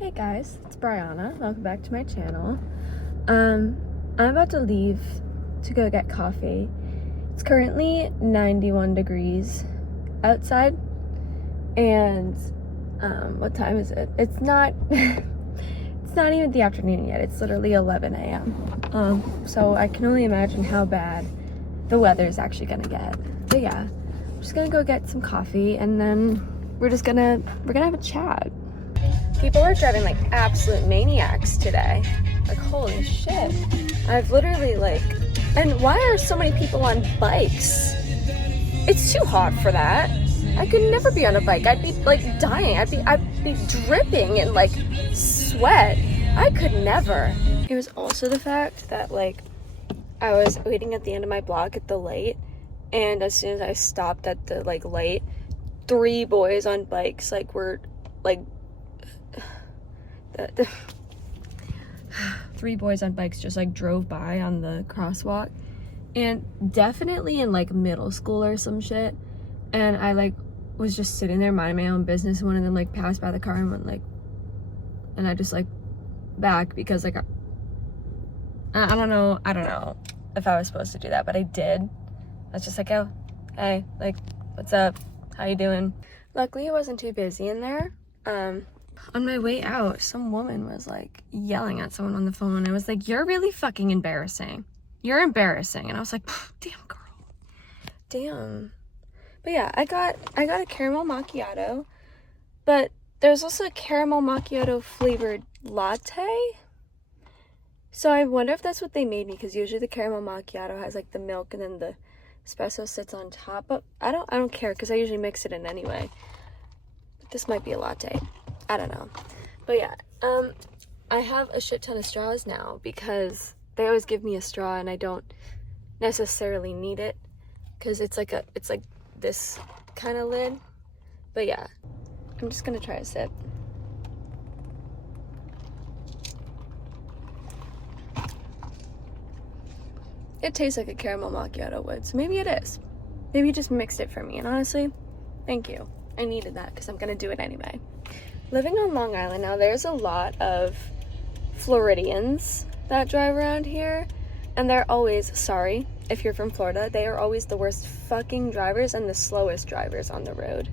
Hey guys, it's Bryana. Welcome back to my channel. I'm about to leave to go get coffee. It's currently 91 degrees outside, and what time is it? It's not it's not even the afternoon yet. It's literally 11 a.m. So I can only imagine how bad the weather is actually gonna get. But yeah, I'm just gonna go get some coffee, and then we're gonna have a chat. People are driving like absolute maniacs today. Like, holy shit. I've literally and why are so many people on bikes? It's too hot for that. I could never be on a bike. I'd be like dying. I'd be dripping in like sweat. I could never. It was also the fact that I was waiting at the end of my block at the light, and as soon as I stopped at the light, 3 boys on bikes were 3 boys on bikes just drove by on the crosswalk, and definitely in middle school or some shit. And I was just sitting there minding my own business, and one of them passed by the car and went and I just back because I don't know if I was supposed to do that, but I did. I was just oh, hey, what's up, how you doing? Luckily it wasn't too busy in there. On my way out, some woman was yelling at someone on the phone. I was you're really fucking embarrassing. You're embarrassing. And I was damn girl. Damn. But yeah, I got a caramel macchiato, but there's also a caramel macchiato flavored latte. So I wonder if that's what they made me, because usually the caramel macchiato has the milk and then the espresso sits on top. But I don't care, because I usually mix it in anyway. But this might be a latte. I don't know. But yeah, I have a shit ton of straws now because they always give me a straw and I don't necessarily need it, because it's this kind of lid. But yeah, I'm just gonna try a sip. It tastes like a caramel macchiato would, so maybe it is. Maybe you just mixed it for me, and honestly, thank you. I needed that because I'm gonna do it anyway. Living on Long Island now, there's a lot of Floridians that drive around here, and they're always, sorry if you're from Florida, they are always the worst fucking drivers and the slowest drivers on the road.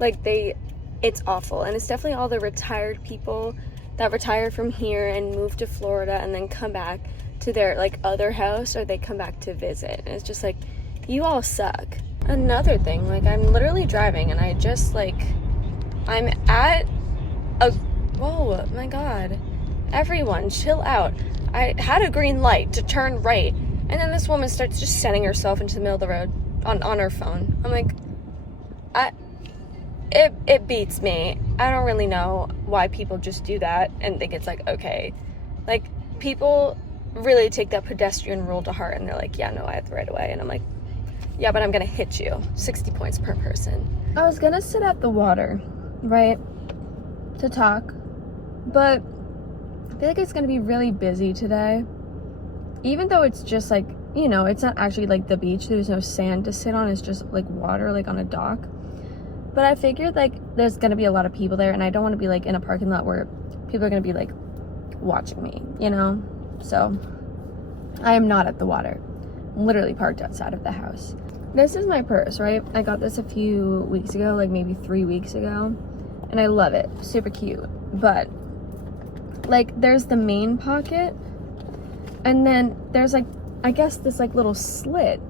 It's awful, and it's definitely all the retired people that retire from here and move to Florida and then come back to their other house, or they come back to visit, and it's just you all suck. Another thing, I'm literally driving and I just I'm at whoa, my god, everyone chill out. I had a green light to turn right, and then this woman starts just setting herself into the middle of the road on her phone. I'm it beats me. I don't really know why people just do that and think it's okay. People really take that pedestrian rule to heart, and they're yeah, no, I have the right of way, and I'm yeah, but I'm gonna hit you. 60 points per person. I was gonna sit at the water, right, to talk, but I feel it's gonna be really busy today, even though it's just it's not actually the beach. There's no sand to sit on. It's just water on a dock. But I figured there's gonna be a lot of people there, and I don't want to be in a parking lot where people are gonna be watching me, so I am not at the water. I'm literally parked outside of the house. This is my purse, right? I got this a few weeks ago, maybe 3 weeks ago, and I love it. Super cute. But there's the main pocket, and then there's I guess this little slit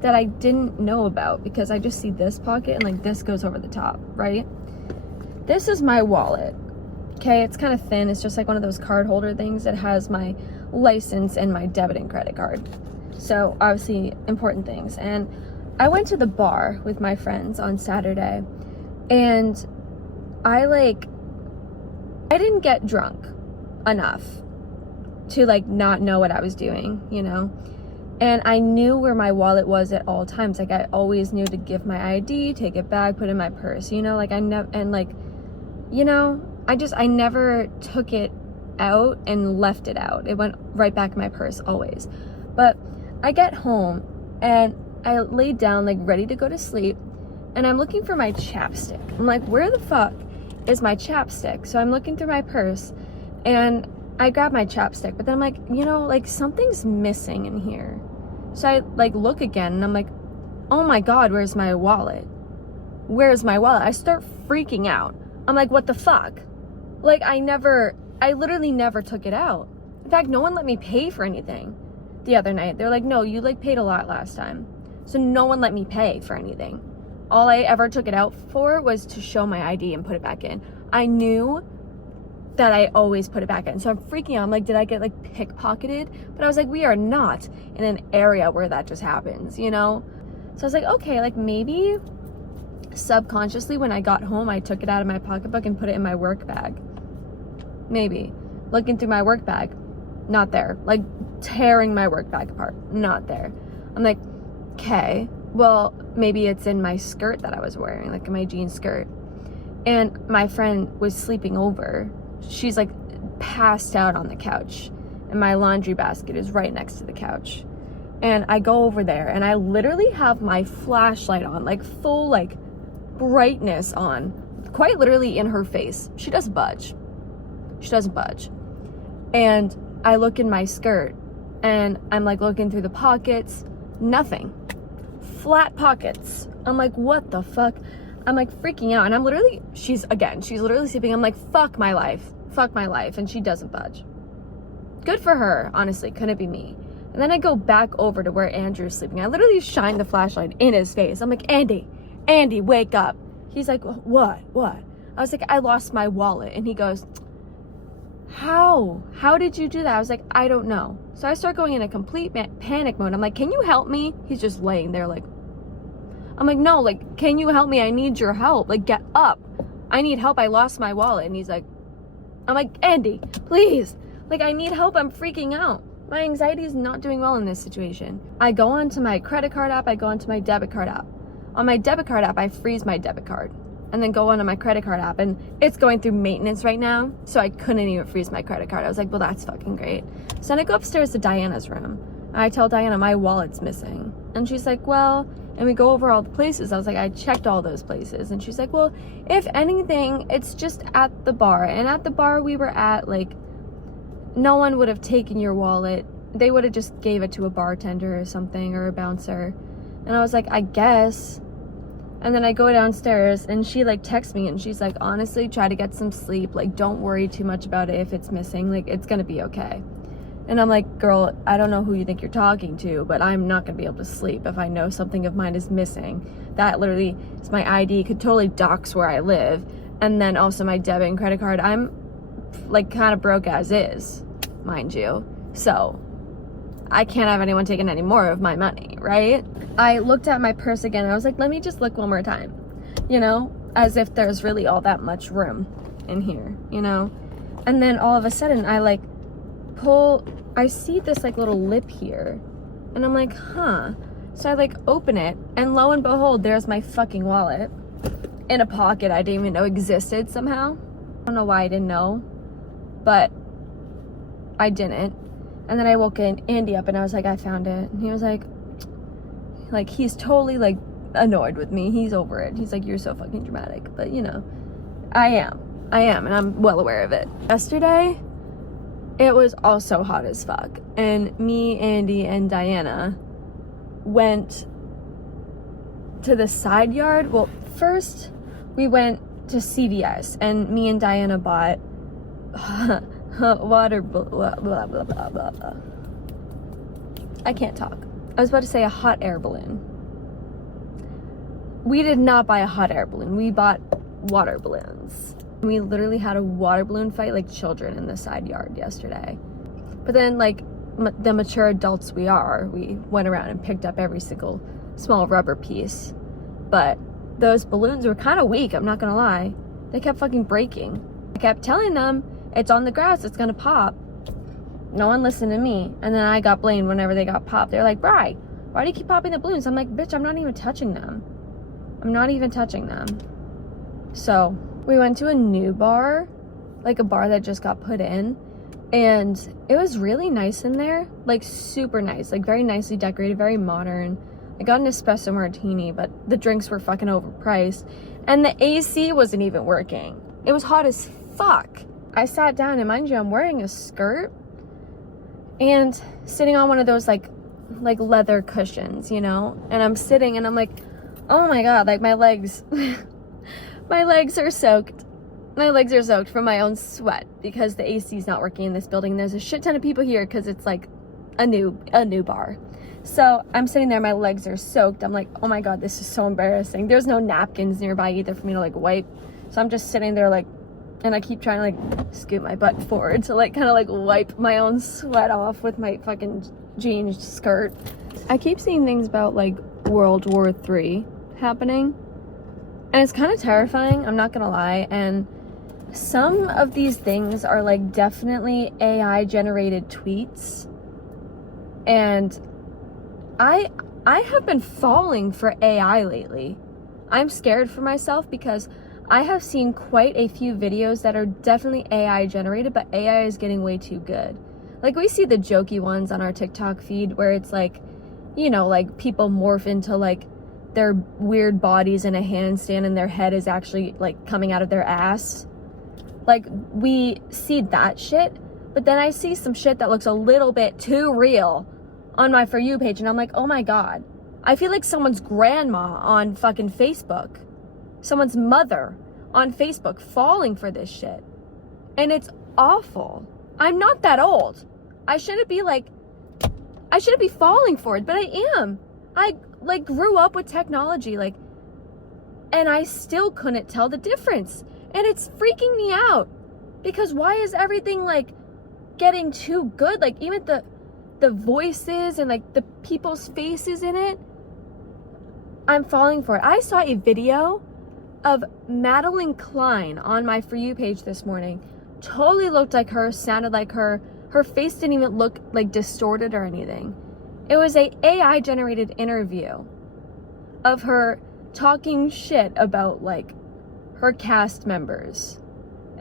that I didn't know about, because I just see this pocket and this goes over the top, right? This is my wallet. Okay, it's kind of thin. It's just one of those card holder things that has my license and my debit and credit card. So obviously important things. And I went to the bar with my friends on Saturday, and I didn't get drunk enough to not know what I was doing, and I knew where my wallet was at all times. I always knew to give my ID, take it back, put it in my purse, I never, and I never took it out and left it out. It went right back in my purse always. But I get home and I laid down ready to go to sleep, and I'm looking for my chapstick. I'm where the fuck is my chapstick. So I'm looking through my purse and I grab my chapstick, but then I'm like, you know, like something's missing in here. So I like look again and I'm like, oh my God, where's my wallet? Where's my wallet? I start freaking out. I'm like, what the fuck? Like I literally never took it out. In fact, no one let me pay for anything the other night. They're like, no, you like paid a lot last time. So no one let me pay for anything. All I ever took it out for was to show my ID and put it back in. I knew that I always put it back in. So I'm freaking out. I'm like, did I get like pickpocketed? But I was like, we are not in an area where that just happens, you know? So I was like, okay, like maybe subconsciously when I got home, I took it out of my pocketbook and put it in my work bag. Maybe. Looking through my work bag, not there. Like tearing my work bag apart, not there. I'm like, okay, well, maybe it's in my skirt that I was wearing, like in my jean skirt. And my friend was sleeping over. She's like passed out on the couch and my laundry basket is right next to the couch. And I go over there and I literally have my flashlight on, like full like brightness on, quite literally in her face. She doesn't budge. She doesn't budge. And I look in my skirt and I'm like looking through the pockets, nothing. Flat pockets. I'm like, what the fuck? I'm like freaking out and I'm literally, she's literally sleeping. I'm like, fuck my life. And she doesn't budge. Good for her, honestly, couldn't be me. And then I go back over to where Andrew's sleeping. I literally shine the flashlight in his face. I'm like, Andy, wake up. He's like, what? I was like, I lost my wallet. And he goes, how did you do that? I was like, I don't know. So I start going in a complete panic mode. I'm like, can you help me? He's just laying there like, I'm like, no, like, can you help me? I need your help. Like, get up. I need help. I lost my wallet. And he's like, I'm like, Andy, please. Like, I need help. I'm freaking out. My anxiety is not doing well in this situation. I go onto my credit card app. I go onto my debit card app. On my debit card app, I freeze my debit card. And then go onto my credit card app. And it's going through maintenance right now. So I couldn't even freeze my credit card. I was like, well, that's fucking great. So then I go upstairs to Diana's room. I tell Diana my wallet's missing. And she's like, well, and we go over all the places. I was like, I checked all those places. And she's like, well, if anything, it's just at the bar. And at the bar we were at, like, no one would have taken your wallet. They would have just gave it to a bartender or something, or a bouncer. And I was like, I guess. And then I go downstairs and she like texts me and she's like, honestly, try to get some sleep. Like, don't worry too much about it if it's missing. Like, it's gonna be okay. And I'm like, girl, I don't know who you think you're talking to, but I'm not gonna be able to sleep if I know something of mine is missing. That literally is my ID, could totally dox where I live. And then also my debit and credit card. I'm like kind of broke as is, mind you. So I can't have anyone taking any more of my money, right? I looked at my purse again. I was like, let me just look one more time, you know, as if there's really all that much room in here, you know? And then all of a sudden I like I see this like little lip here and I'm like, huh. So I like open it and lo and behold, there's my fucking wallet in a pocket I didn't even know existed somehow. I don't know why I didn't know, but I didn't. And then I woke Andy up and I was like, I found it. And he was like, he's totally like annoyed with me. He's over it. He's like, you're so fucking dramatic. But you know, I am. And I'm well aware of it. Yesterday, it was also hot as fuck. And me, Andy, and Diana went to the side yard. Well, first we went to CVS and me and Diana bought water, blah, blah, blah, blah, blah, blah. I can't talk. I was about to say a hot air balloon. We did not buy a hot air balloon. We bought water balloons. We literally had a water balloon fight like children in the side yard yesterday. But then like the mature adults we are, we went around and picked up every single small rubber piece. But those balloons were kind of weak, I'm not gonna lie. They kept fucking breaking. I kept telling them, it's on the grass, it's gonna pop. No one listened to me. And then I got blamed whenever they got popped. They're like, Bri, why do you keep popping the balloons? I'm like, bitch, I'm not even touching them. So we went to a new bar, like a bar that just got put in. And it was really nice in there, like super nice, like very nicely decorated, very modern. I got an espresso martini, but the drinks were fucking overpriced. And the AC wasn't even working. It was hot as fuck. I sat down, and mind you, I'm wearing a skirt and sitting on one of those like leather cushions, you know? And I'm sitting and I'm like, oh my God, like my legs, my legs are soaked. My legs are soaked from my own sweat because the AC is not working in this building. There's a shit ton of people here because it's like a new bar. So I'm sitting there, my legs are soaked. I'm like, oh my God, this is so embarrassing. There's no napkins nearby either for me to like wipe. So I'm just sitting there like, and I keep trying to like scoot my butt forward to like kind of like wipe my own sweat off with my fucking jean skirt. I keep seeing things about like World War III happening, and it's kind of terrifying, I'm not gonna lie. And some of these things are like definitely AI generated tweets, and I have been falling for AI lately. I'm scared for myself because I have seen quite a few videos that are definitely AI generated, but AI is getting way too good. Like, we see the jokey ones on our TikTok feed where it's like, you know, like people morph into like their weird bodies in a handstand and their head is actually like coming out of their ass. Like, we see that shit, but then I see some shit that looks a little bit too real on my For You page, and I'm like, oh my God. I feel like someone's grandma on fucking Facebook, someone's mother on Facebook falling for this shit. And it's awful. I'm not that old. I shouldn't be falling for it, but I am. I like grew up with technology, like, and I still couldn't tell the difference. And it's freaking me out because why is everything like getting too good? Like, even the voices and like the people's faces in it, I'm falling for it. I saw a video of Madeline Klein on my For You page this morning. Totally looked like her, sounded like her. Her face didn't even look like distorted or anything. It was a AI generated interview of her talking shit about like her cast members.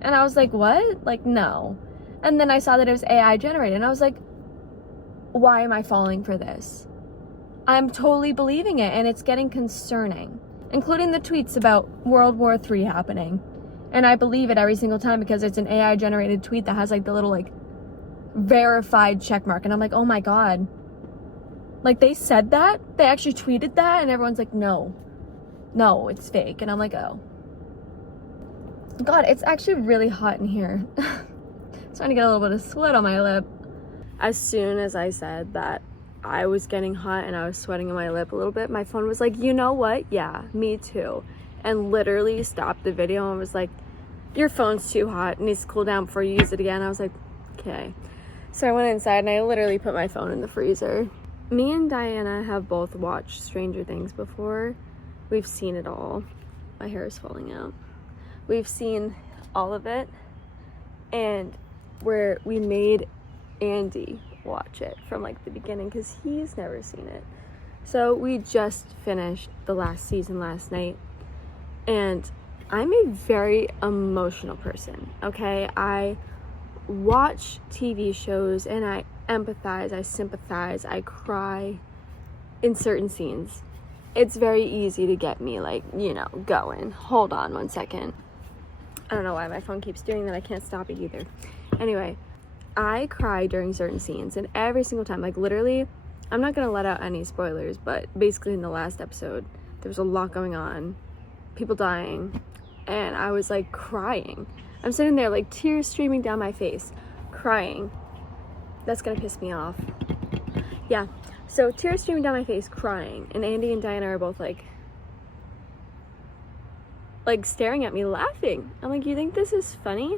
And I was like, what? Like, no. And then I saw that it was AI generated, and I was like, why am I falling for this? I'm totally believing it, and it's getting concerning, including the tweets about World War III happening. And I believe it every single time because it's an AI generated tweet that has like the little like verified check mark, and I'm like, oh my God, like they said that, they actually tweeted that, and everyone's like, no, it's fake. And I'm like, oh God, it's actually really hot in here. Starting to get a little bit of sweat on my lip. As soon as I said that I was getting hot and I was sweating on my lip a little bit, my phone was like, you know what? Yeah, me too. And literally stopped the video and was like, your phone's too hot, it needs to cool down before you use it again. I was like, okay. So I went inside and I literally put my phone in the freezer. Me and Diana have both watched Stranger Things before. We've seen it all. My hair is falling out. We've seen all of it, and we made Andy watch it from like the beginning because he's never seen it. So we just finished the last season last night, and I'm a very emotional person, okay? I watch TV shows and I empathize, I sympathize, I cry in certain scenes. It's very easy to get me like, you know, going. Hold on one second. I don't know why my phone keeps doing that. I can't stop it either. Anyway, I cry during certain scenes, and every single time, like literally, I'm not gonna let out any spoilers, but basically in the last episode, there was a lot going on, people dying, and I was like crying. I'm sitting there like tears streaming down my face, crying. That's gonna piss me off. Yeah, so tears streaming down my face, crying, and Andy and Diana are both like staring at me laughing. I'm like, you think this is funny?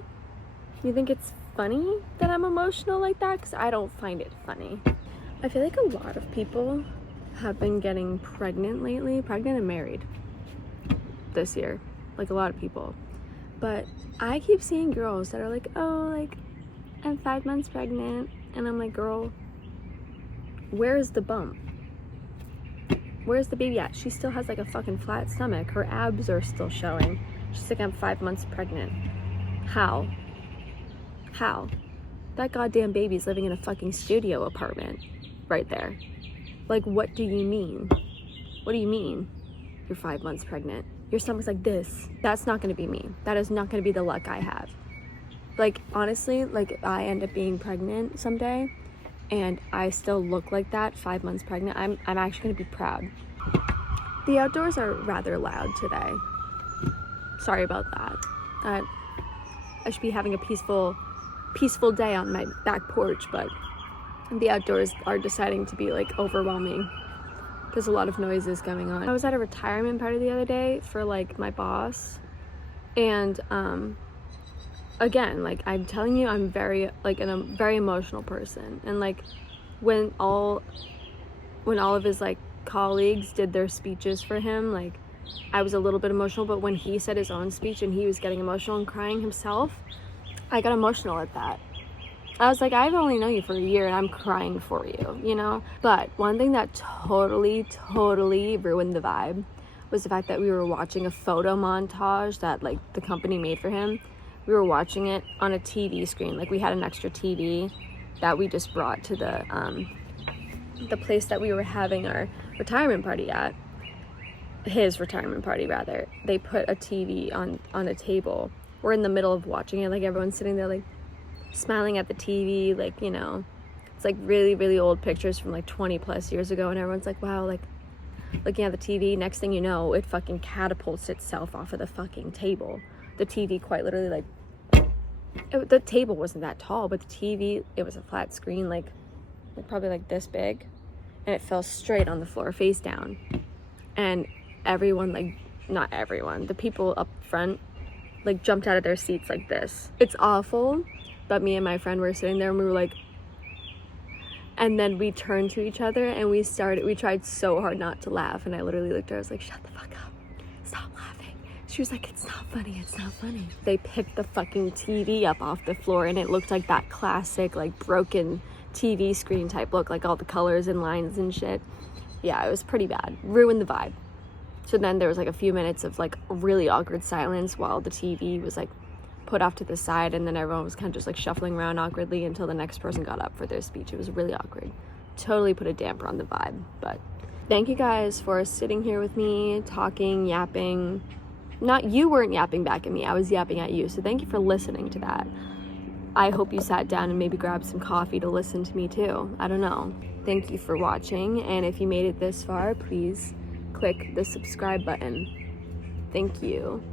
You think it's funny that I'm emotional like that? Because I don't find it funny. I feel like a lot of people have been getting pregnant lately, pregnant and married this year, like a lot of people. But I keep seeing girls that are like, oh, like I'm 5 months pregnant, and I'm like, girl, where's the bump? Where's the baby at? She still has like a fucking flat stomach. Her abs are still showing. She's like, I'm 5 months pregnant. How? That goddamn baby's living in a fucking studio apartment right there. Like, what do you mean? What do you mean you're 5 months pregnant? your stomach's like this. That's not going to be me. That is not going to be the luck I have. Like, honestly, like, if I end up being pregnant someday and I still look like that 5 months pregnant, I'm actually going to be proud. The outdoors are rather loud today. Sorry about that. I should be having a peaceful day on my back porch, but the outdoors are deciding to be like overwhelming. There's a lot of noises going on. I was at a retirement party the other day for like my boss, and again, like, I'm telling you, I'm very like a very emotional person, and like when all of his like colleagues did their speeches for him, like, I was a little bit emotional, but when he said his own speech and he was getting emotional and crying himself, I got emotional at that. I was like, I've only known you for a year and I'm crying for you, you know? But one thing that totally ruined the vibe was the fact that we were watching a photo montage that like the company made for him. We were watching it on a TV screen. Like, we had an extra TV that we just brought to the place that we were having our retirement party at. His retirement party, rather. They put a TV on a table. We're in the middle of watching it, like, everyone's sitting there like smiling at the TV, like, you know, it's like really old pictures from like 20 plus years ago, and everyone's like, wow, like, looking at the TV. Next thing you know, it fucking catapults itself off of the fucking table. The TV quite literally, like, the table wasn't that tall, but the TV, it was a flat screen, like probably like this big, and it fell straight on the floor, face down. And everyone, like, not everyone, the people up front, like, jumped out of their seats like this. It's awful, but me and my friend were sitting there and we were like, and then we turned to each other and we tried so hard not to laugh, and I literally looked at her, I was like, shut the fuck up, stop laughing. She was like, it's not funny. They picked the fucking TV up off the floor, and it looked like that classic, like, broken TV screen type look, like all the colors and lines and shit. Yeah, it was pretty bad. Ruined the vibe. So then there was like a few minutes of like really awkward silence while the TV was like put off to the side, and then everyone was kind of just like shuffling around awkwardly until the next person got up for their speech. It was really awkward. Totally put a damper on the vibe. But thank you guys for sitting here with me, talking, yapping. You weren't yapping back at me, I was yapping at you. So thank you for listening to that. I hope you sat down and maybe grabbed some coffee to listen to me too. I don't know. Thank you for watching, and if you made it this far, please click the subscribe button. Thank you.